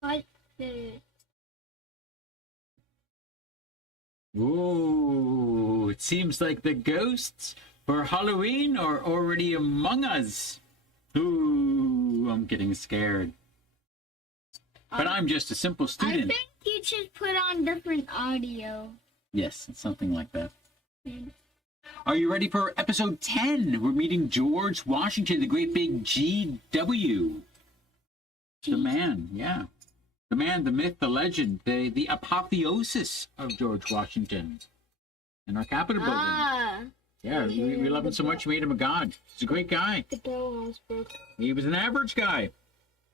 What the? Ooh, it seems like the ghosts for Halloween are already among us. Ooh, I'm getting scared. But I'm just a simple student. I think you should put on different audio. Yes, something like that. Are you ready for episode 10? We're meeting George Washington, the great big GW. The man, yeah. The man, the myth, the legend, the apotheosis of George Washington in our Capitol building. Yeah, we love him so much, we made him a god. He's a great guy. The bell almost broke. He was an average guy.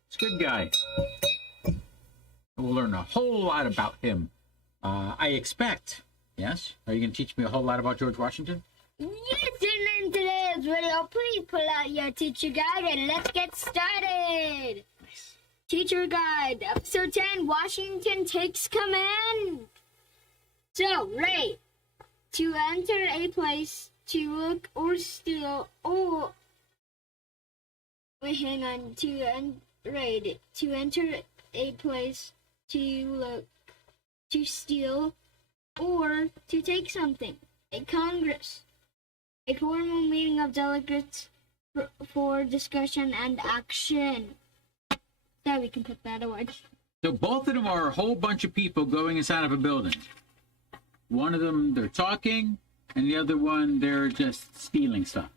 He's a good guy. We'll learn a whole lot about him, I expect. Yes? Are you going to teach me a whole lot about George Washington? Yes, and in today's video, please pull out your teacher guide and let's get started. Nice. Teacher guide, episode 10, Washington takes command. So, Ray, to enter a place, to look or steal, or... Wait, hang on. Ray, to enter a place, to look, to steal, or to take something. A Congress. A formal meeting of delegates for discussion and action. So we can put that away. So both of them are a whole bunch of people going inside of a building. One of them, they're talking, and the other one, they're just stealing stuff.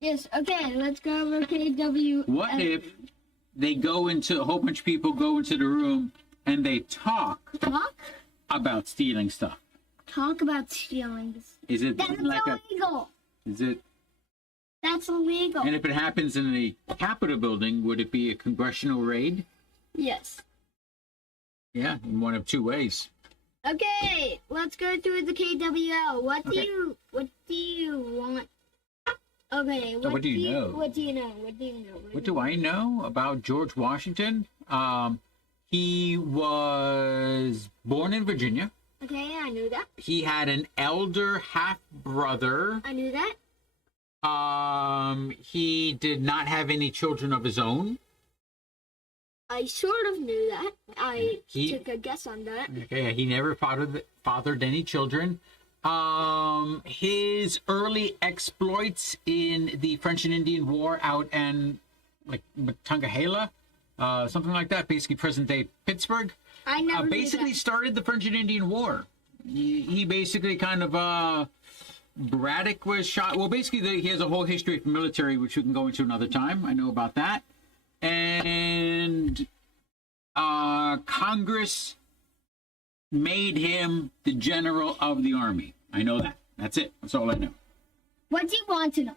Yes, okay, let's go over KW. What if they go into, a whole bunch of people go into the room and they talk about stealing stuff? Talk about stealing. Is it That's like illegal. Is it? That's illegal. And if it happens in the Capitol building, would it be a congressional raid? Yes. Yeah, in one of two ways. Okay, let's go through the KWL. What do you want? Okay, what do you know? What do you know? What do I know about George Washington? He was born in Virginia. Okay, I knew that. He had an elder half-brother. I knew that. He did not have any children of his own. I sort of knew that. I took a guess on that. Okay, he never fathered any children. His early exploits in the French and Indian War out in like Monongahela, something like that, basically present-day Pittsburgh. I never basically started the French and Indian War. He basically kind of Braddock was shot. Well, basically he has a whole history of military, which we can go into another time. I know about that. And Congress made him the general of the army. I know that. That's it. That's all I know. What do you want to know?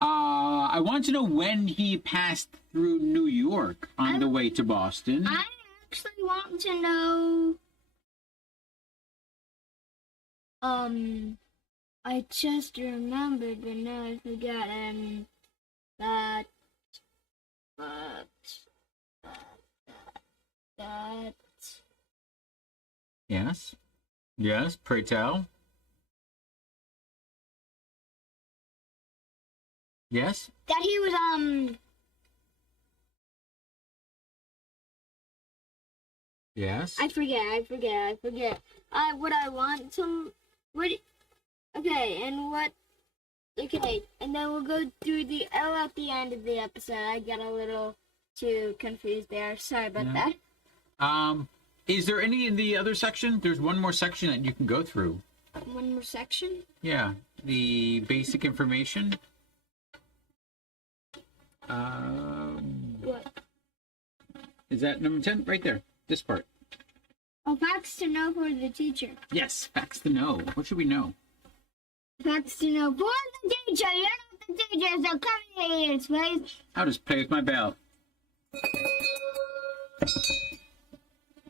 I want to know when he passed through New York on the way to Boston. I actually want to know. I just remembered, but now I forgot. That. Yes. Yes, pray tell. Yes? That he was, Yes. I forget. What I want to, okay, and then we'll go through the L at the end of the episode. I got a little too confused there. Sorry about that. Is there any in the other section? There's one more section that you can go through. One more section? Yeah, the basic information. What? Is that number 10? Right there. This part. Oh, facts to know for the teacher. Yes, facts to know. What should we know? Facts to know for the teacher. You're not the teacher, so come here, please. I'll just play with my bell.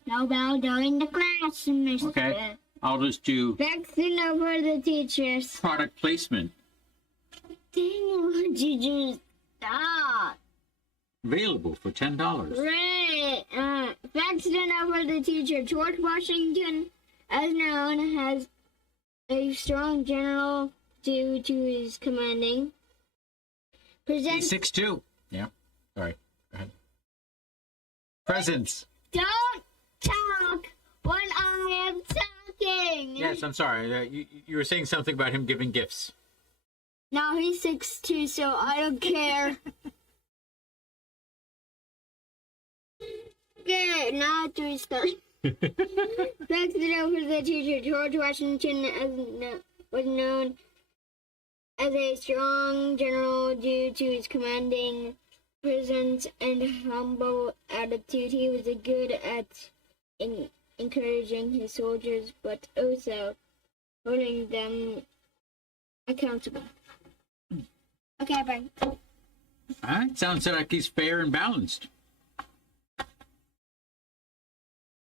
No bell during the class, Mr. Okay, I'll just do facts to know for the teachers. product placement. Dang, teachers, stop. Available for $10. Right. Facts to know for the teacher. George Washington, as known, has a strong general due to his commanding presence. He's 6'2". Yeah. Sorry. Go ahead. Presents. Don't talk when I am talking. Yes, I'm sorry. You were saying something about him giving gifts. Now he's 6'2", so I don't care. Okay, now to restart. President for the teacher, George Washington was known as a strong general due to his commanding presence and humble attitude. He was good at encouraging his soldiers, but also holding them accountable. Okay, bye. All right. Sounds like he's fair and balanced.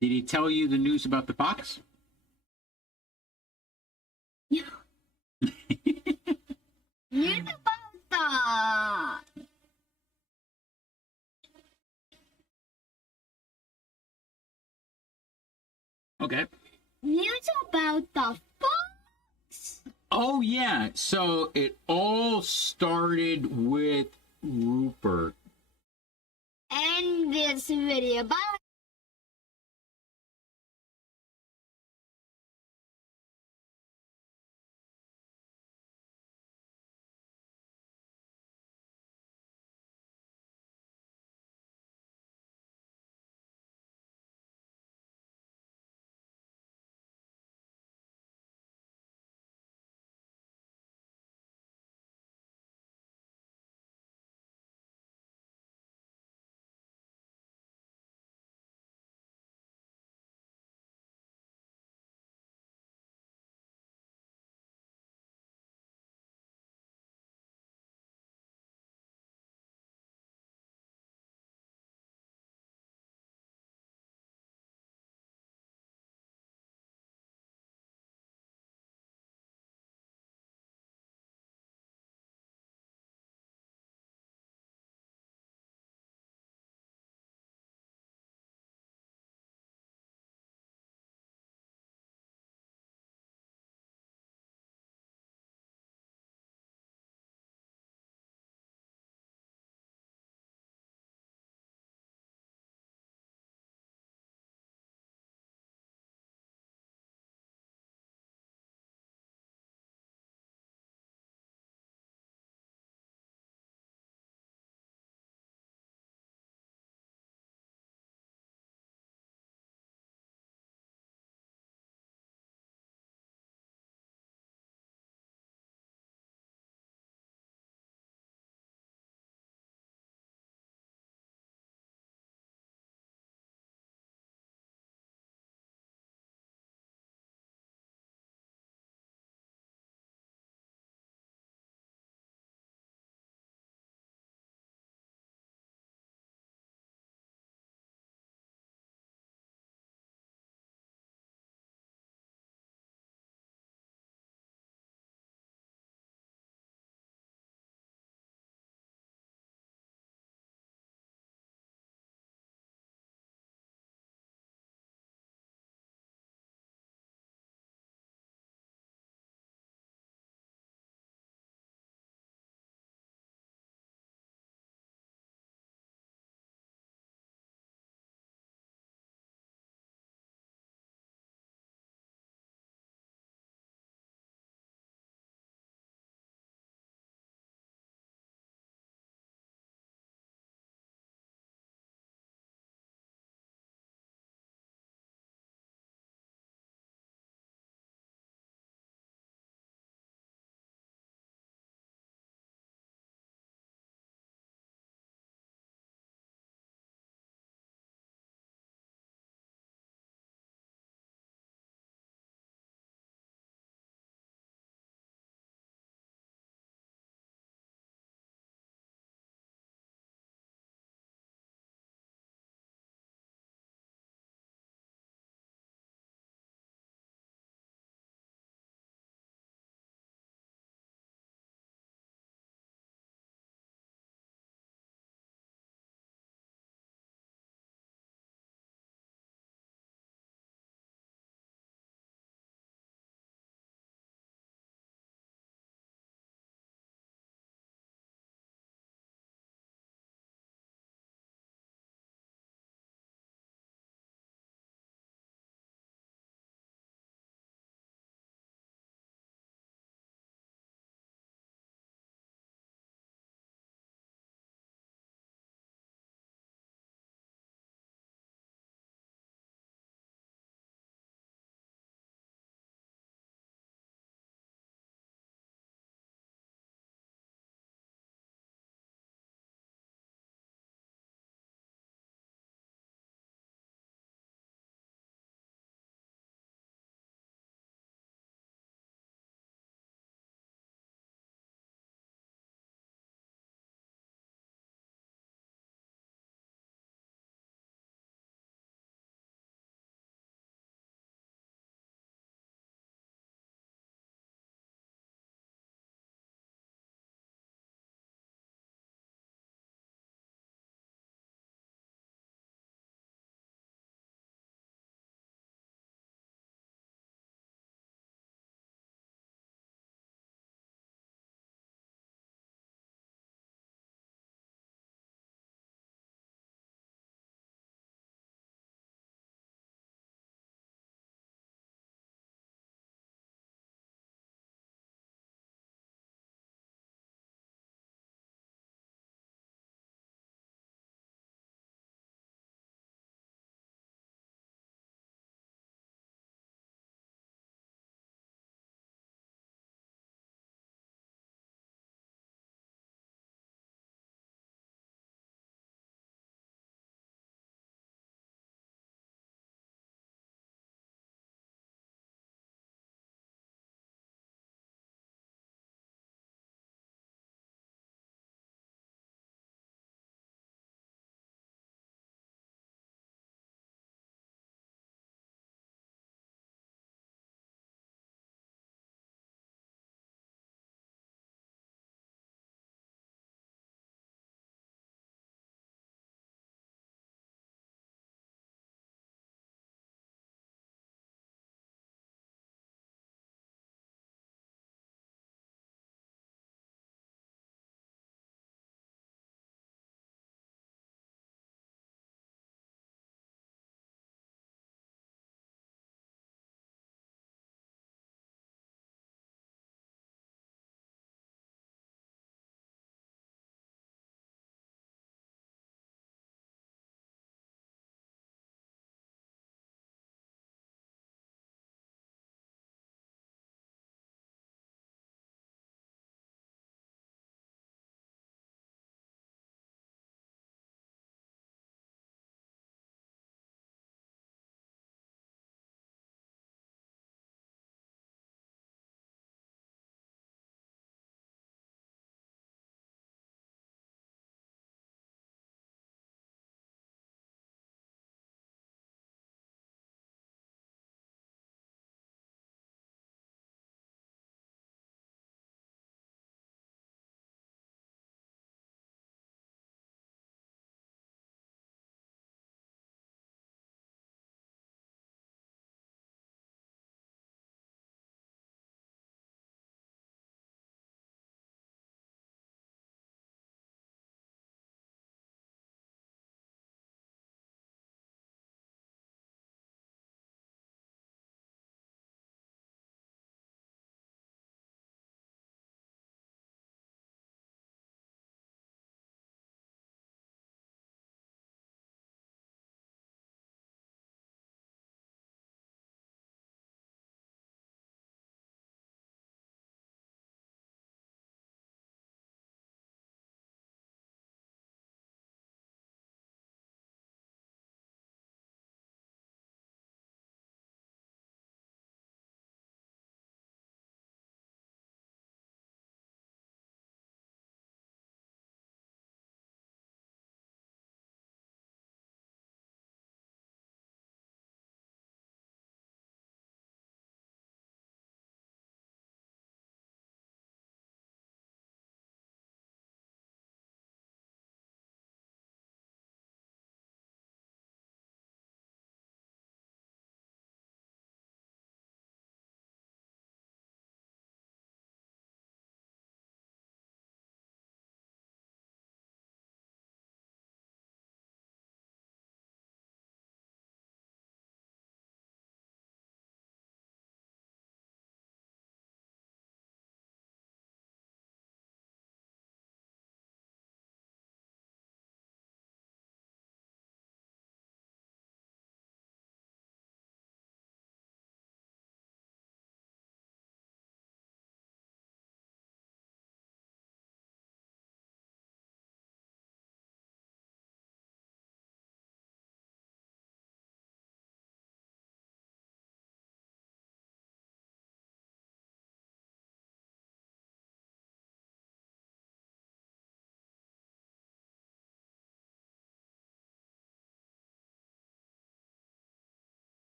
Did he tell you the news about the fox? News about the... Okay. News about the fox? Oh, yeah. So it all started with Rupert. End this video. Bye.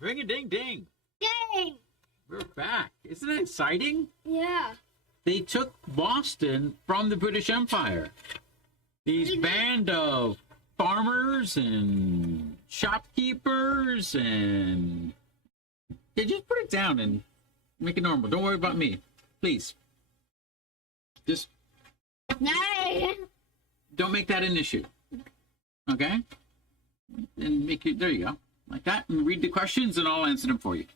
Ring a ding ding. Dang! We're back. Isn't that exciting? Yeah. They took Boston from the British Empire. These band of farmers and shopkeepers and... Yeah, just put it down and make it normal. Don't worry about me. Please. Just Yay! don't make that an issue. Okay? And make it... There you go. Like that. And read the questions and I'll answer them for you.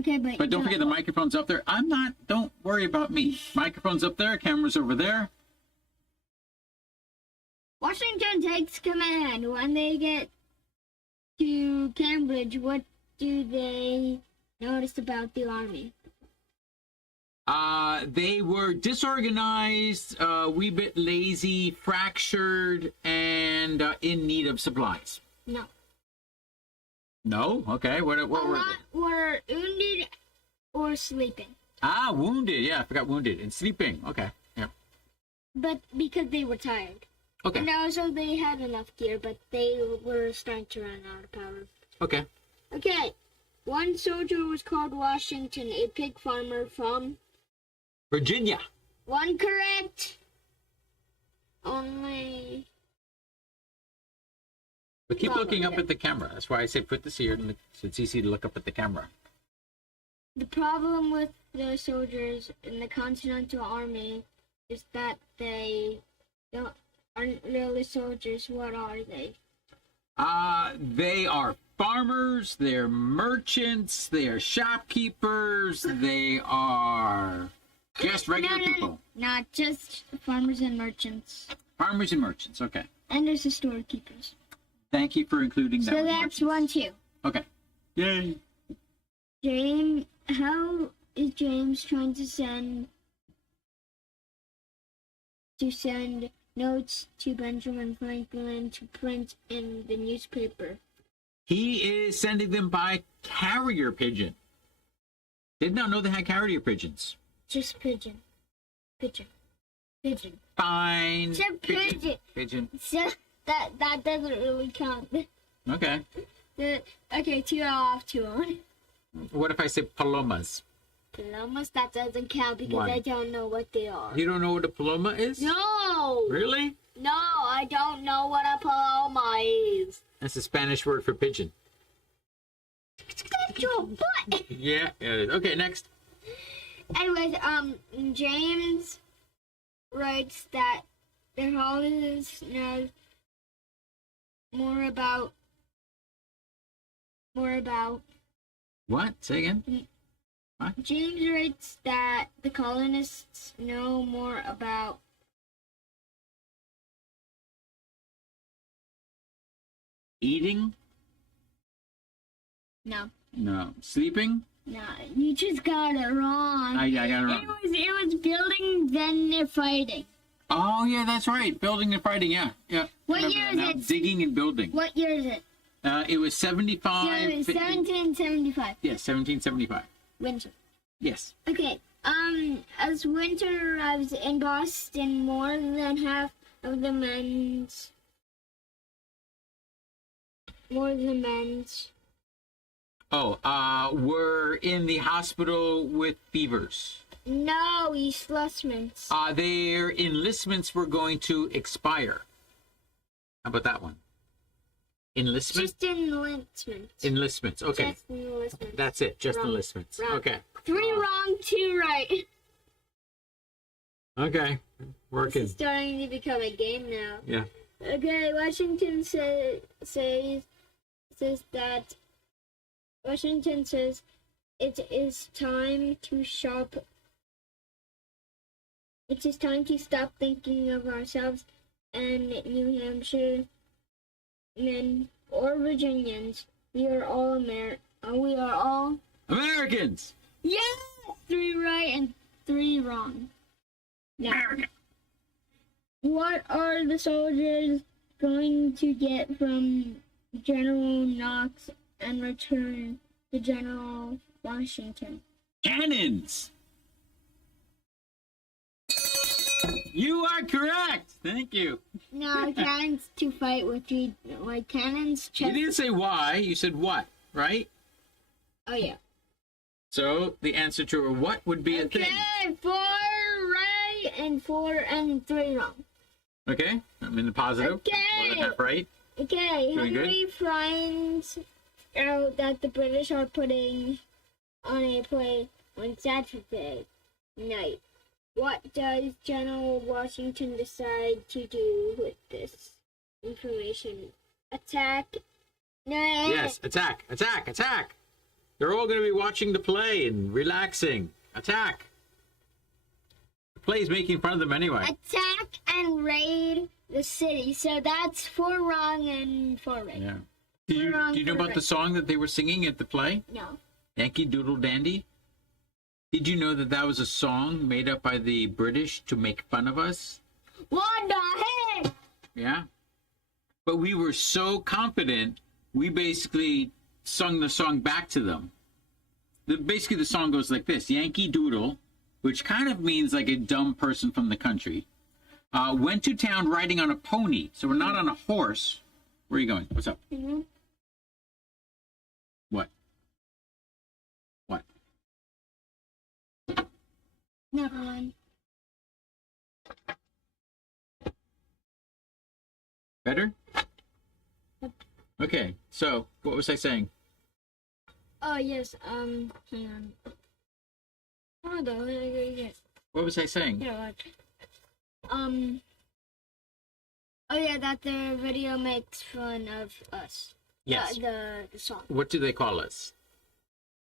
Okay, But don't forget the microphone's up there. I'm not... Don't worry about me. Microphone's up there. Camera's over there. Washington takes command. When they get to Cambridge, what do they notice about the army? They were disorganized, a wee bit lazy, fractured, and in need of supplies. No. No? Okay. What A were lot they? were wounded or sleeping. Ah, wounded. Yeah, I forgot wounded. And sleeping. Okay. Yeah. But because they were tired. Okay. And also they had enough gear, but they were starting to run out of power. Okay. Okay. One soldier was called Washington, a pig farmer from... Virginia. One correct. Only... But keep Bravo, looking up yeah. at the camera. That's why I say put this here so it's easy to look up at the camera. The problem with the soldiers in the Continental Army is that they aren't really soldiers. What are they? They are farmers, they're merchants, they're shopkeepers, they are just regular people. Not just farmers and merchants. Farmers and merchants, okay. And there's the storekeepers. Thank you for including that. So with that's merchants. 1-2. Okay. Yay. James, how is James trying to send notes to Benjamin Franklin to print in the newspaper? He is sending them by carrier pigeon. Did not know they had carrier pigeons. Just pigeon. Pigeon. Pigeon. Fine. Just pigeon. Pigeon. So that doesn't really count. Okay. Okay, 2 off, 2 on. What if I say palomas? Palomas, that doesn't count because Why? I don't know what they are. You don't know what a paloma is? No! Really? No, I don't know what a paloma is. That's the Spanish word for pigeon. That's your butt! Yeah. Okay, next. Anyways, James writes that the Hollands know more about What? Say again. James writes that the colonists know more about Eating? no, Sleeping? you just got it wrong. I got it wrong. It was building, then they're fighting. Oh, yeah, that's right. Building and fighting, yeah. What Remember year that is now. it? Digging and building. What year is it? It was 75. 1775. Yes, 1775. Winter. Yes. Okay. As winter arrives in Boston, more than half of the men's were in the hospital with fevers. No, enlistments. Their enlistments were going to expire. How about that one? Enlistment? Just enlistments. Enlistments, okay. Just enlistments. That's it, just Wrong. enlistments. Wrong. Okay. 3 wrong, 2 right. Okay. This Working. is starting to become a game now. Yeah. Okay, Washington says it is time to shop. It is time to stop thinking of ourselves and New Hampshire men or Virginians. We are all Americans! yes, 3 right and 3 wrong. Now, America! what are the soldiers going to get from General Knox and return to General Washington? Cannons! You are correct. Thank you. No, cannons to fight with you. Like cannons. You didn't say why. You said what, right? Oh yeah. So the answer to a what would be a thing. Okay, 4 right and 4 and 3 wrong. Okay, I'm in the positive. Okay. More than half right. Okay, Doing Henry finds out that the British are putting on a play on Saturday night. What does General Washington decide to do with this information? Attack? No. Yes, attack, attack, attack. They're all going to be watching the play and relaxing. Attack. The play's making fun of them anyway. Attack and raid the city. So that's 4 wrong and 4 right. Yeah. Do you know about the song that they were singing at the play? No. Yankee Doodle Dandy? Did you know that that was a song made up by the British to make fun of us? What the heck? Yeah. But we were so confident, we basically sung the song back to them. Basically, the song goes like this. Yankee Doodle, which kind of means like a dumb person from the country, went to town riding on a pony. So we're not on a horse. Where are you going? What's up? Mm-hmm. What? What? Never mind. Better? Okay, so what was I saying? Oh, yes, hang on. Hold on, What was I saying? you know what? Oh yeah, that the video makes fun of us. Yes. The song. What do they call us?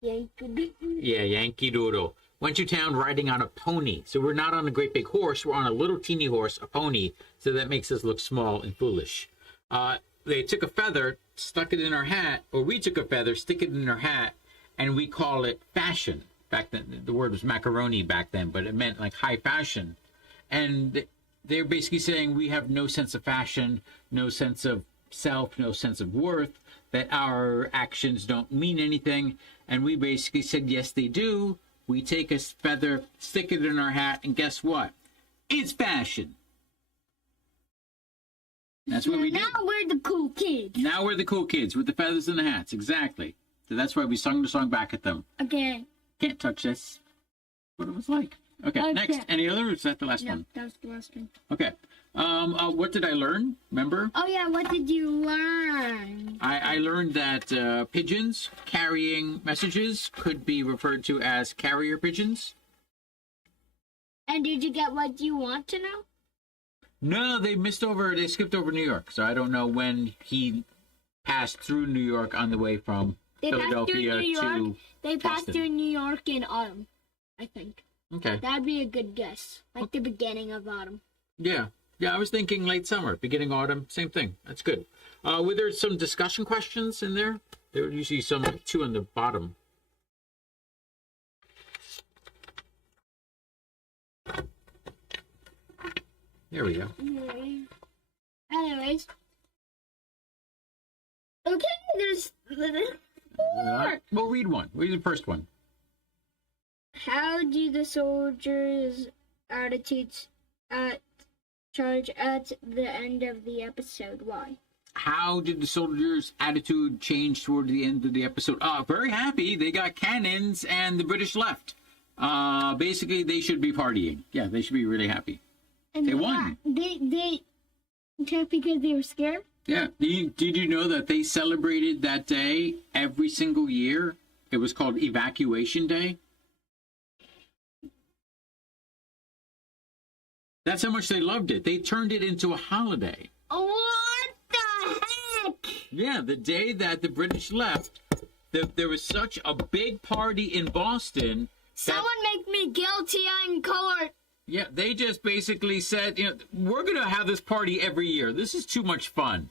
Yankee. Yeah, Yankee Doodle. Went to town riding on a pony. So we're not on a great big horse. We're on a little teeny horse, a pony. So that makes us look small and foolish. They took a feather, stuck it in our hat, or we took a feather, stick it in our hat, and we call it fashion. Back then, the word was macaroni back then, but it meant like high fashion. And they're basically saying we have no sense of fashion, no sense of self, no sense of worth, that our actions don't mean anything. And we basically said, yes, they do. We take a feather, stick it in our hat, and guess what? It's fashion. That's what we did. Now we're the cool kids. Now we're the cool kids with the feathers and the hats. Exactly. So that's why we sung the song back at them. Okay. Can't touch this. What it was like. Okay, next. Any other, or is that the last No, one? that was the last one. Okay. What did I learn? Remember? Oh yeah, what did you learn? I learned that pigeons carrying messages could be referred to as carrier pigeons. And did you get what you want to know? No, they skipped over New York. So I don't know when he passed through New York on the way from Philadelphia to They passed Boston. through New York in autumn, I think. Okay. That'd be a good guess. Like the beginning of autumn. Yeah. Yeah, I was thinking late summer, beginning autumn, same thing. That's good. Were there some discussion questions in there? There were usually some, like 2 on the bottom. There we go. Anyways. Okay, there's... We'll read one. Read the first one. How do the soldiers' attitudes charge at the end of the episode? Why? How did the soldiers' attitude change toward the end of the episode? Very happy. They got cannons and the British left. Basically, they should be partying. Yeah, they should be really happy. And They won. They just because they were scared? Yeah. Did you know that they celebrated that day every single year? It was called Evacuation Day. That's how much they loved it. They turned it into a holiday. What the heck? Yeah, the day that the British left, there was such a big party in Boston. Someone make me guilty on court. Yeah, they just basically said, we're going to have this party every year. This is too much fun.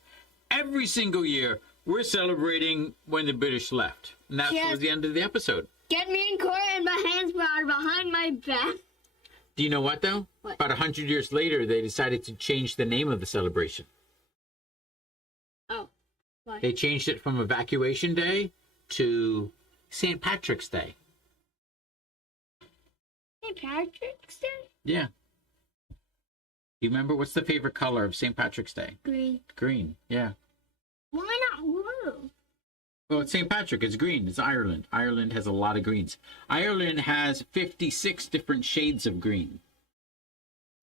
Every single year, we're celebrating when the British left. And that was the end of the episode. Get me in court and my hands are behind my back. Do you know what, though? What? About 100 years later, they decided to change the name of the celebration. Oh, why? They changed it from Evacuation Day to St. Patrick's Day. St. Patrick's Day? Yeah. Do you remember what's the favorite color of St. Patrick's Day? Green. Green, yeah. Why not blue? Well, it's St. Patrick. It's green. It's Ireland. Ireland has a lot of greens. Ireland has 56 different shades of green.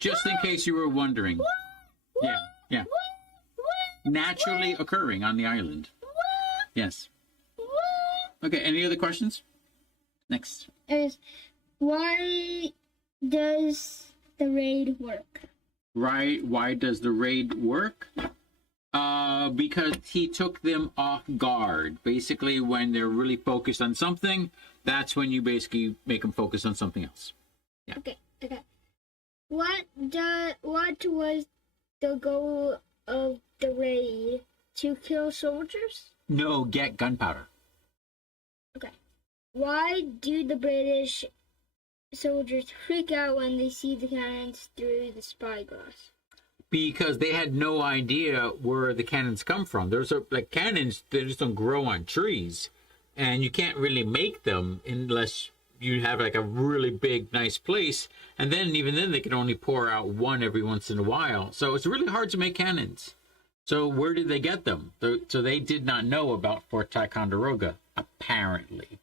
Just in case you were wondering. Yeah, yeah. Naturally occurring on the island. Yes. Okay, any other questions? Next. Is why does the raid work? Right. Why does the raid work? Because he took them off guard. Basically, when they're really focused on something, that's when you basically make them focus on something else. Yeah. Okay. What was the goal of the raid? To kill soldiers? No, get gunpowder. Okay. Why do the British soldiers freak out when they see the cannons through the spyglass? Because they had no idea where the cannons come from. There's like cannons, they just don't grow on trees, and you can't really make them unless you have like a really big, nice place. And then even then, they can only pour out one every once in a while. So it's really hard to make cannons. So where did they get them? So they did not know about Fort Ticonderoga, apparently.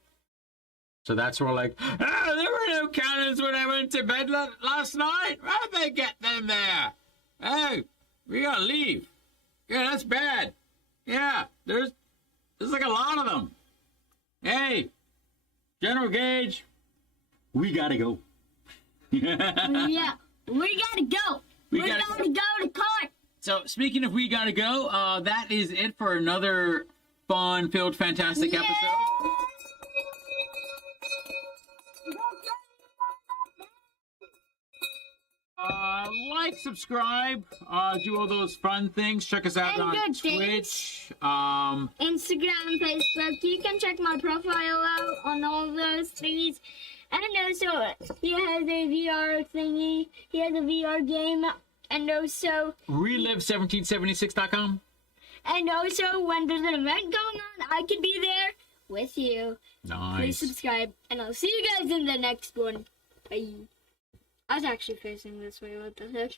So that's where like, there were no cannons when I went to bed last night. How did they get them there? Hey, we gotta leave. Yeah, that's bad. Yeah, there's like a lot of them. Hey, General Gage, we gotta go. Yeah, we gotta go. We gotta go to court. So, speaking of we gotta go, that is it for another fun-filled, fantastic episode. Like, subscribe, do all those fun things. Check us out on Twitch. Instagram, Facebook. You can check my profile out on all those things. And also, he has a VR thingy. He has a VR game. And also... Relive1776.com. And also, when there's an event going on, I could be there with you. Nice. Please subscribe. And I'll see you guys in the next one. Bye. I was actually facing this way. What the heck?